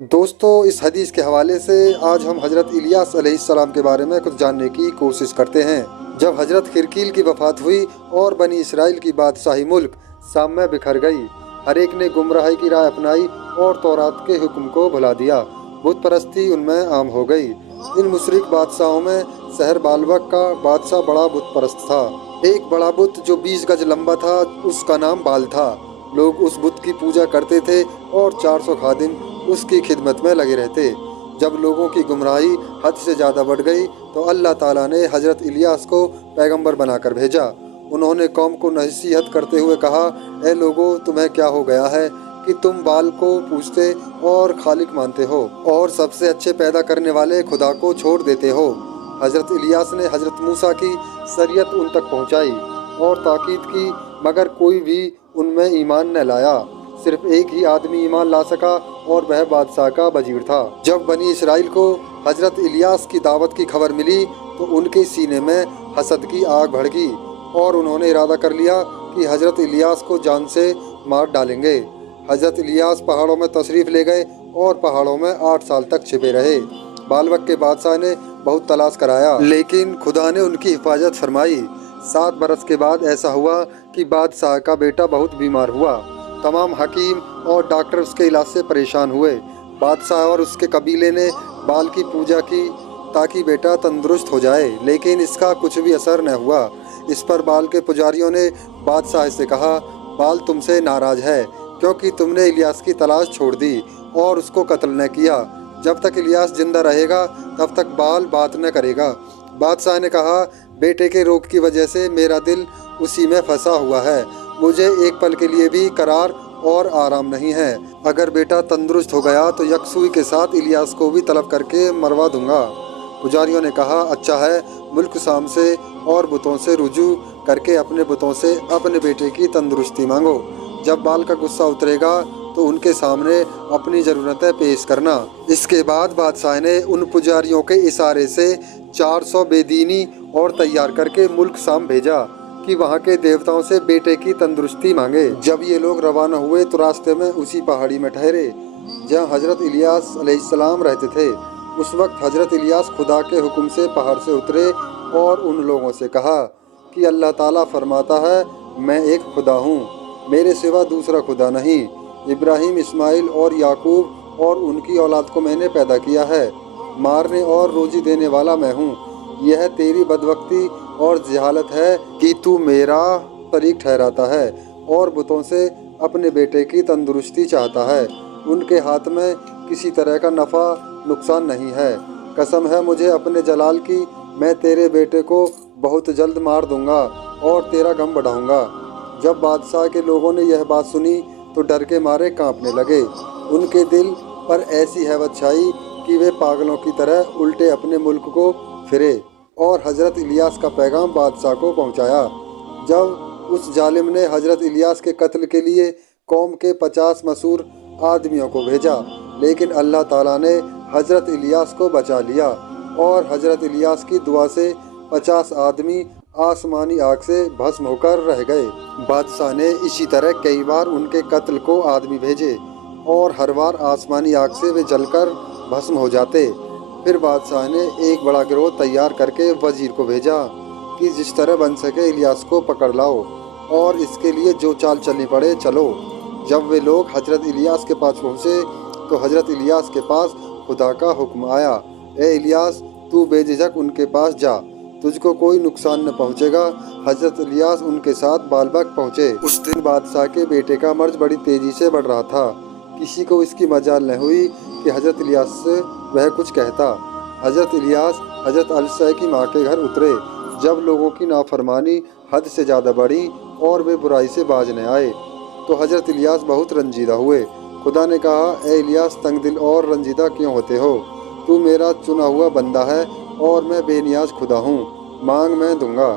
दोस्तों, इस हदीस के हवाले से आज हम हज़रत इलियास अलैहिस्सलाम के बारे में कुछ जानने की कोशिश करते हैं। जब हज़रत खिरकील की वफ़ात हुई और बनी इसराइल की बादशाही मुल्क शाम में बिखर गई, हर एक ने गुमराही की राह अपनाई और तौरात के हुक्म को भुला दिया। बुत परस्ती उनमें आम हो गई। इन मुशरिक बादशाहों में शहर बालबक का बादशाह बड़ा बुत परस्त था। एक बड़ा बुत जो 20 गज लंबा था, उसका नाम बाल था। लोग उस बुत की पूजा करते थे और 400 खादिम उसकी खिदमत में लगे रहते। जब लोगों की गुमराही हद से ज़्यादा बढ़ गई तो अल्लाह ताला ने हज़रत इलियास को पैगंबर बनाकर भेजा। उन्होंने कौम को नसीहत करते हुए कहा, ए लोगो, तुम्हें क्या हो गया है कि तुम बाल को पूजते और खालिक मानते हो और सबसे अच्छे पैदा करने वाले खुदा को छोड़ देते हो। हज़रत इलियास ने हज़रत मूसा की शरीयत उन तक पहुँचाई और ताकीद की, मगर कोई भी उनमें ईमान न लाया। सिर्फ एक ही आदमी ईमान ला सका और वह बादशाह का वजीर था। जब बनी इसराइल को हज़रत इलियास की दावत की खबर मिली तो उनके सीने में हसद की आग भड़की और उन्होंने इरादा कर लिया कि हज़रत इलियास को जान से मार डालेंगे। हज़रत इलियास पहाड़ों में तशरीफ़ ले गए और पहाड़ों में 8 साल तक छिपे रहे। बालबक के बादशाह ने बहुत तलाश कराया, लेकिन खुदा ने उनकी हिफाजत फरमाई। 7 बरस के बाद ऐसा हुआ कि बादशाह का बेटा बहुत बीमार हुआ। तमाम हकीम और डॉक्टर उसके इलाज से परेशान हुए। बादशाह और उसके कबीले ने बाल की पूजा की ताकि बेटा तंदुरुस्त हो जाए, लेकिन इसका कुछ भी असर न हुआ। इस पर बाल के पुजारियों ने बादशाह से कहा, बाल तुमसे नाराज़ है क्योंकि तुमने इलियास की तलाश छोड़ दी और उसको कत्ल न किया। जब तक इलियास जिंदा रहेगा तब तक बाल बात न करेगा। बादशाह ने कहा, बेटे के रोग की वजह से मेरा दिल उसी में फंसा हुआ है। मुझे एक पल के लिए भी करार और आराम नहीं है। अगर बेटा तंदुरुस्त हो गया तो यकसुई के साथ इलियास को भी तलब करके मरवा दूंगा। पुजारियों ने कहा, अच्छा है, मुल्क शाम से और बुतों से रुजू करके अपने बुतों से अपने बेटे की तंदुरुस्ती मांगो। जब बाल का गुस्सा उतरेगा तो उनके सामने अपनी ज़रूरतें पेश करना। इसके बाद बादशाह ने उन पुजारियों के इशारे से 400 बेदीनी और तैयार करके मुल्क शाम भेजा कि वहाँ के देवताओं से बेटे की तंदुरुस्ती मांगे। जब ये लोग रवाना हुए तो रास्ते में उसी पहाड़ी में ठहरे जहाँ हज़रत इलियास अलैहिस्सलाम रहते थे। उस वक्त हज़रत इलियास खुदा के हुक्म से पहाड़ से उतरे और उन लोगों से कहा कि अल्लाह ताला फरमाता है, मैं एक खुदा हूँ, मेरे सिवा दूसरा खुदा नहीं। इब्राहिम, इस्माइल और याकूब और उनकी औलाद को मैंने पैदा किया है। मारने और रोजी देने वाला मैं हूँ। यह तेरी बदबख्ती और जहालत है कि तू मेरा शरीक ठहराता है और बुतों से अपने बेटे की तंदुरुस्ती चाहता है। उनके हाथ में किसी तरह का नफ़ा नुकसान नहीं है। कसम है मुझे अपने जलाल की, मैं तेरे बेटे को बहुत जल्द मार दूंगा और तेरा गम बढ़ाऊंगा। जब बादशाह के लोगों ने यह बात सुनी तो डर के मारे कांपने लगे। उनके दिल पर ऐसी हैबत छाई कि वे पागलों की तरह उल्टे अपने मुल्क को फिरे और हज़रत इलियास का पैगाम बादशाह को पहुंचाया। जब उस जालिम ने हज़रत इलियास के कत्ल के लिए कौम के 50 मशहूर आदमियों को भेजा, लेकिन अल्लाह ताला ने हज़रत इलियास को बचा लिया और हज़रत इलियास की दुआ से 50 आदमी आसमानी आग से भस्म होकर रह गए। बादशाह ने इसी तरह कई बार उनके कत्ल को आदमी भेजे और हर बार आसमानी आग से वे जलकर भस्म हो जाते। फिर बादशाह ने एक बड़ा गिरोह तैयार करके वजीर को भेजा कि जिस तरह बन सके इलियास को पकड़ लाओ और इसके लिए जो चाल चलनी पड़े चलो। जब वे लोग हज़रत इलियास के पास पहुँचे तो हज़रत इलियास के पास खुदा का हुक्म आया, ए इलियास, तू बेझिझक उनके पास जा, तुझको कोई नुकसान न पहुँचेगा। हज़रत इलियास उनके साथ बालबक पहुँचे। उस दिन बादशाह के बेटे का मर्ज बड़ी तेज़ी से बढ़ रहा था। किसी को इसकी मजाल न हुई कि हज़रत इलियास से वह कुछ कहता। हज़रत इलियास हज़रत अलसै की माँ के घर उतरे। जब लोगों की नाफरमानी हद से ज़्यादा बढ़ी और वे बुराई से बाज न आए तो हज़रत इलियास बहुत रंजीदा हुए। खुदा ने कहा, ए इलियास, तंग दिल और रंजीदा क्यों होते हो? तू मेरा चुना हुआ बंदा है और मैं बेनियाज खुदा हूँ, मांग मैं दूंगा।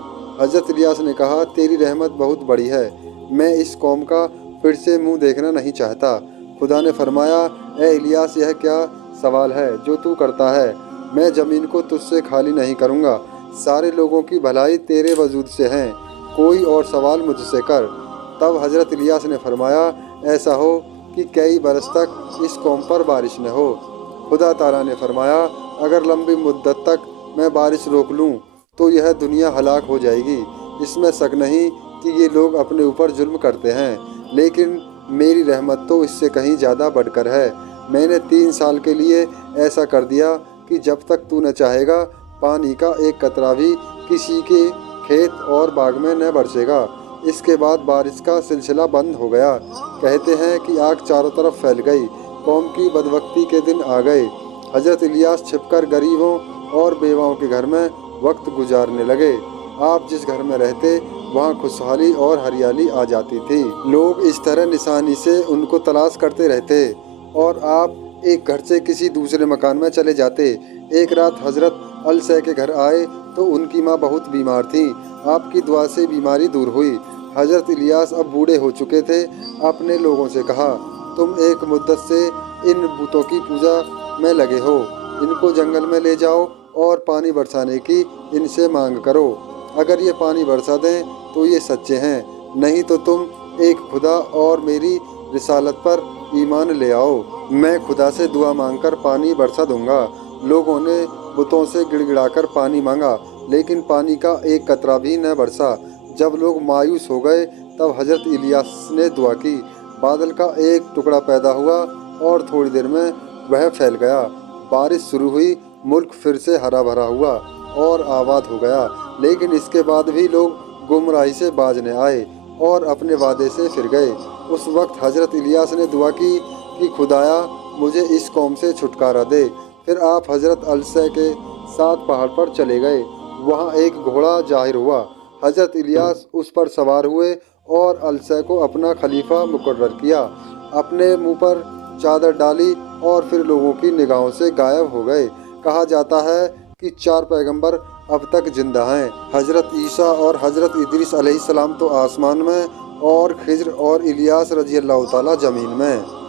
हज़रत इलियास ने कहा, तेरी रहमत बहुत बड़ी है, मैं इस कौम का फिर से मुँह देखना नहीं चाहता। खुदा ने फरमाया, ए इलियास, यह क्या सवाल है जो तू करता है? मैं ज़मीन को तुझसे खाली नहीं करूँगा। सारे लोगों की भलाई तेरे वजूद से है, कोई और सवाल मुझसे कर। तब हज़रत इलियास ने फरमाया, ऐसा हो कि कई बरस तक इस कौम पर बारिश न हो। खुदा ताला ने फरमाया, अगर लंबी मुद्दत तक मैं बारिश रोक लूँ तो यह दुनिया हलाक हो जाएगी। इसमें शक नहीं कि ये लोग अपने ऊपर जुल्म करते हैं, लेकिन मेरी रहमत तो इससे कहीं ज़्यादा बढ़कर है। मैंने 3 साल के लिए ऐसा कर दिया कि जब तक तू न चाहेगा पानी का एक कतरा भी किसी के खेत और बाग में न बरसेगा। इसके बाद बारिश का सिलसिला बंद हो गया। कहते हैं कि आग चारों तरफ फैल गई। कौम की बदबख्ती के दिन आ गए। हजरत इलियास छिपकर गरीबों और बेवाओं के घर में वक्त गुजारने लगे। आप जिस घर में रहते वहाँ खुशहाली और हरियाली आ जाती थी। लोग इस तरह निशानी से उनको तलाश करते रहते और आप एक घर से किसी दूसरे मकान में चले जाते। एक रात हजरत अलसै के घर आए तो उनकी माँ बहुत बीमार थी। आपकी दुआ से बीमारी दूर हुई। हजरत इलियास अब बूढ़े हो चुके थे। अपने लोगों से कहा, तुम एक मुद्दत से इन बुतों की पूजा में लगे हो, इनको जंगल में ले जाओ और पानी बरसाने की इनसे मांग करो। अगर ये पानी बरसा दें तो ये सच्चे हैं, नहीं तो तुम एक खुदा और मेरी रिसालत पर ईमान ले आओ। मैं खुदा से दुआ मांगकर पानी बरसा दूंगा। लोगों ने बुतों से गिड़गिड़ाकर पानी मांगा, लेकिन पानी का एक कतरा भी न बरसा। जब लोग मायूस हो गए तब हजरत इलियास ने दुआ की। बादल का एक टुकड़ा पैदा हुआ और थोड़ी देर में वह फैल गया। बारिश शुरू हुई, मुल्क फिर से हरा भरा हुआ और आबाद हो गया। लेकिन इसके बाद भी लोग गुमराही से बाज न आए और अपने वादे से फिर गए। उस वक्त हजरत इलियास ने दुआ की कि खुदाया मुझे इस कौम से छुटकारा दे। फिर आप हजरत अलसै के साथ पहाड़ पर चले गए। वहाँ एक घोड़ा जाहिर हुआ। हजरत इलियास उस पर सवार हुए और अलसै को अपना खलीफा मुकर्रर किया। अपने मुंह पर चादर डाली और फिर लोगों की निगाहों से गायब हो गए। कहा जाता है कि 4 पैगंबर अब तक जिंदा हैं, हजरत ईसा और हजरत इदरीस अलैहिस्सलाम तो आसमान में और खिज्र और इलियास रजी अल्लाह ताला ज़मीन में।